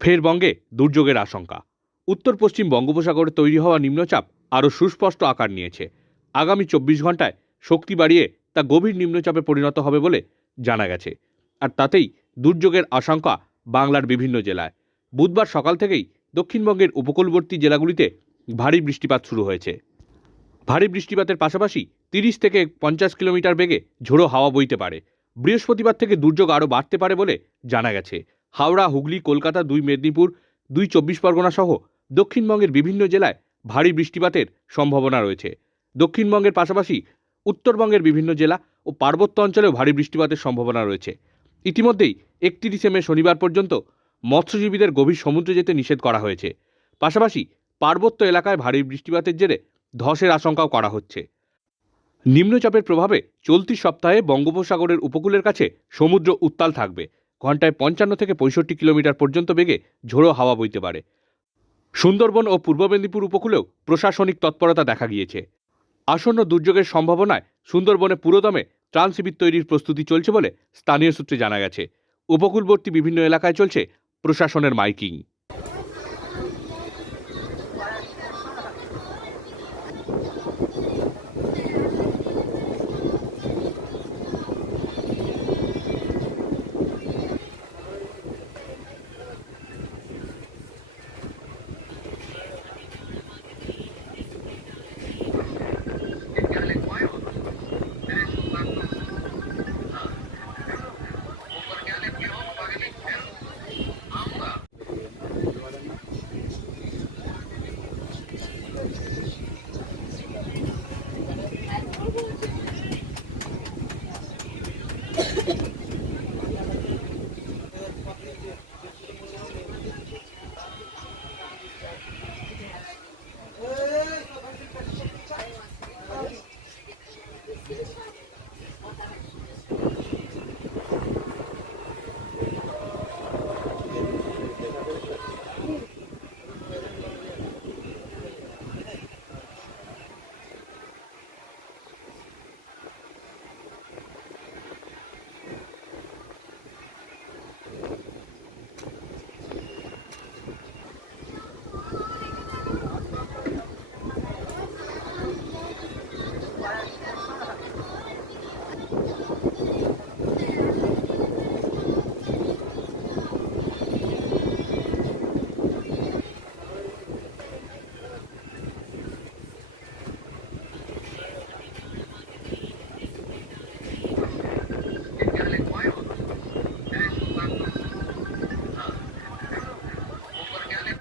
ফের বঙ্গে দুর্যোগের আশঙ্কা। উত্তর পশ্চিম বঙ্গোপসাগরে তৈরি হওয়া নিম্নচাপ আরও সুস্পষ্ট আকার নিয়েছে। আগামী 24 ঘন্টায় শক্তি বাড়িয়ে তা গভীর নিম্নচাপে পরিণত হবে বলে জানা গেছে। আর তাতেই দুর্যোগের আশঙ্কা বাংলার বিভিন্ন জেলায়। বুধবার সকাল থেকেই দক্ষিণবঙ্গের উপকূলবর্তী জেলাগুলিতে ভারী বৃষ্টিপাত শুরু হয়েছে। ভারী বৃষ্টিপাতের পাশাপাশি 30 থেকে 50 কিলোমিটার বেগে ঝোড়ো হাওয়া বইতে পারে। বৃহস্পতিবার থেকে দুর্যোগ আরও বাড়তে পারে বলে জানা গেছে। হাওড়া, হুগলি, কলকাতা, 2 মেদিনীপুর, 2 চব্বিশ পরগনা সহ দক্ষিণবঙ্গের বিভিন্ন জেলায় ভারী বৃষ্টিপাতের সম্ভাবনা রয়েছে। দক্ষিণবঙ্গের পাশাপাশি উত্তরবঙ্গের বিভিন্ন জেলা ও পার্বত্য অঞ্চলেও ভারী বৃষ্টিপাতের সম্ভাবনা রয়েছে। ইতিমধ্যেই 31 মে শনিবার পর্যন্ত মৎস্যজীবীদের গভীর সমুদ্রে যেতে নিষেধ করা হয়েছে। পাশাপাশি পার্বত্য এলাকায় ভারী বৃষ্টিপাতের জেরে ধসের আশঙ্কাও করা হচ্ছে। নিম্নচাপের প্রভাবে চলতি সপ্তাহে বঙ্গোপসাগরের উপকূলের কাছে সমুদ্র উত্তাল থাকবে। ঘন্টায় 55 থেকে 65 কিলোমিটার পর্যন্ত বেগে ঝোড়ো হাওয়া বইতে পারে। সুন্দরবন ও পূর্ব মেদিনীপুর উপকূলেও প্রশাসনিক তৎপরতা দেখা গিয়েছে। আসন্ন দুর্যোগের সম্ভাবনায় সুন্দরবনে পুরোদমে ত্রাণ শিবির তৈরির প্রস্তুতি চলছে বলে স্থানীয় সূত্রে জানা গেছে। উপকূলবর্তী বিভিন্ন এলাকায় চলছে প্রশাসনের মাইকিং।